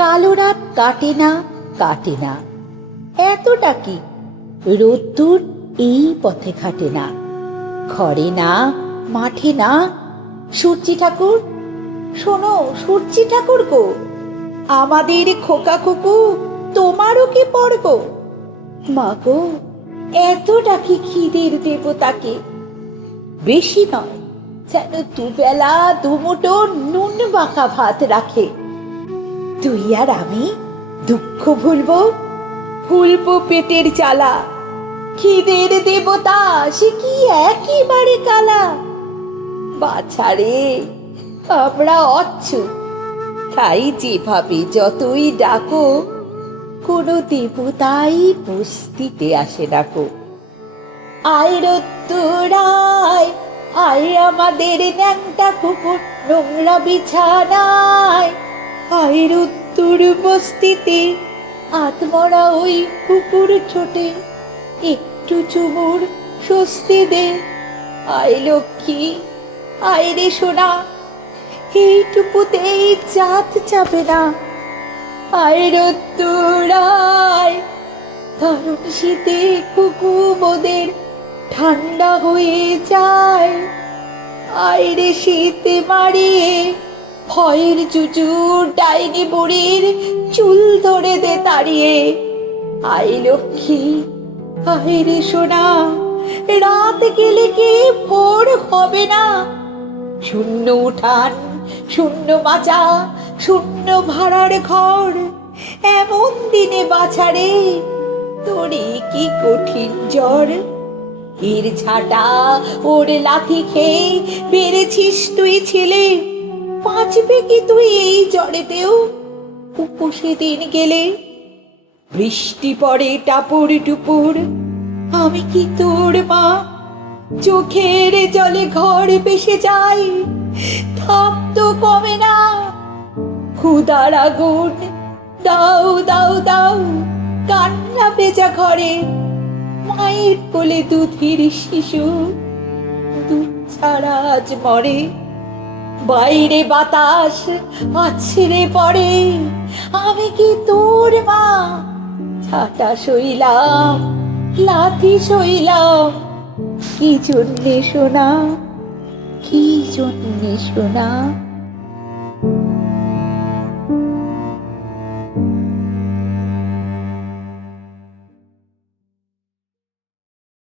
কালো রাত কাটে না, কাটে না, এতটা কি রোদ্দুর এই পথে খাটে না। ঘরে না, মাঠে না, সূর্যি ঠাকুর, শোনো সূর্যি ঠাকুর গো, আমাদের খোকা খুকু তোমারও কি পড়ব? মা গো, এতটা কি খিদের দেব তাকে? বেশি নয়, যেন দুবেলা দুমুঠো নুন মাখা ভাত রাখে। তুই আর আমি দুঃখ ভুলবো, ভুলবো পেটের জ্বালা। খিদের দেবতা সে কি একেবারে কালা। বাছারে, আমরা অচ্ছুত, তাই যেভাবে যতই ডাকো, কোনো দেবতাই বস্তিতে আসে ডাকো। আয় রোদ্দুরায়, আয় আমাদের ন্যাংটা কুকুর নোংরা বিছানায়। আয় রোদ্দুর বস্তিতে, আত্মরা ওই কুকুর ছোটে, একটু চুমুর স্বস্তি দে। আয় লক্ষ্মী, আয় রে সোনা, এইটুকুতেই জাত যাবে না। আয় রোদ্দুরায়, কারণ শীতে কুকু মোদের ঠান্ডা হয়ে যায়। আয় রে শীতে মারিয়ে ভয়ের জুজু ডাইনি বুড়ির চুল ধরে দে তাড়িয়ে। আয় লক্ষ্মী, আয় রে সোনা, রাত গেলে কি ভোর হবে না? শূন্য উঠান, শূন্য মাচা, শূন্য ভাড়ার ঘর, এমন দিনে বাছারে তোরে কি কঠিন জ্বর। এর ঝাঁটা ওর লাথি খেয়ে বেড়েছিস তুই ছেলে, বাঁচবে কি তুই এই জ্বরেতেও উপসে দিন গেলে? বৃষ্টি পড়ে টাপুর টুপুর, আমি কি তোর মা? চোখের জলে ঘর ভেসে যাই, তাপ তো কমে না। ক্ষুধার আগুন দাও দাও দাও, কান্না ভেজা ঘরে। মায়ের কোলে দুধের শিশু দুধ ছাড়া আজ মরে। বাইরে বাতাস আছড়ে পড়ে, আমি কি তোর মা? ছাটা সইলাম, লাথি সইলাম, কি জন্যে সোনা, কি জন্যে সোনা?